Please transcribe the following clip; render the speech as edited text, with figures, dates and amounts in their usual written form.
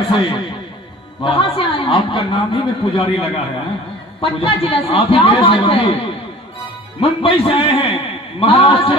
गया से। कहाँ से आए हैं? आपका नाम ही में पुजारी लगा है। पटना जिला से। आप क्या ही बात है? मुंबई से आए हैं, महाराष्ट्र